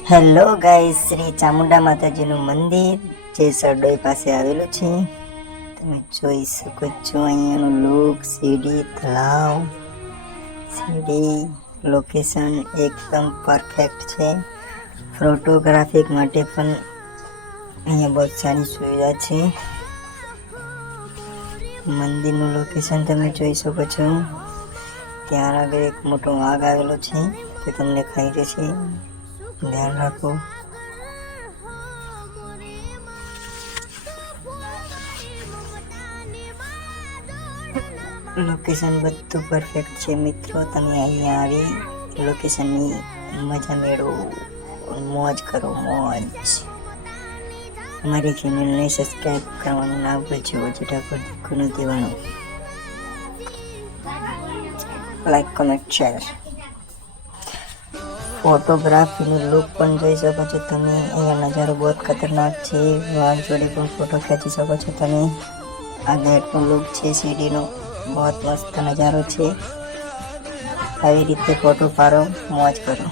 Hello guys, Shri Chamunda માતાજીનું મંદિર જે સરડોઈ પાસે આવેલું છે. તમે જોઈ શકો છો અહીંયાનું લુક, સીડી, તળાવ, સીડી, લોકેશન એકદમ પરફેક્ટ છે. ફોટોગ્રાફી માટે પણ અહીંયા બહુ સારી સુવિધા છે. મંદિરનું લોકેશન તમે જોઈ શકો છો. ત્યાં આગળ એક મોટો વાઘ આવેલો છે તે તમને ખાઈ જશે, ધ્યાન રાખો. લોકેશન બધું પરફેક્ટ છે મિત્રો. તમે અહીંયા આવી લોકેશનની મજા મેળવો, મોજ કરો, મોજ. અમારી ચેનલને સબસ્ક્રાઈબ કરવાનું ના ભૂલજો. ઠાકોર દીકુનું દેવાનું, લાઈક, કમેન્ટ, શેર. ફોટોગ્રાફીનું લુક પણ જોઈ શકો છો તમે. અહીંયા નજારો બહુ ખતરનાક છે. વાઘ જોડે પણ ફોટો ખેંચી શકો છો તમે. આ ગેટનો લુક છે સીડીનો, બહુ મસ્ત નજારો છે. આવી રીતે ફોટો પાડો, મોજ કરો.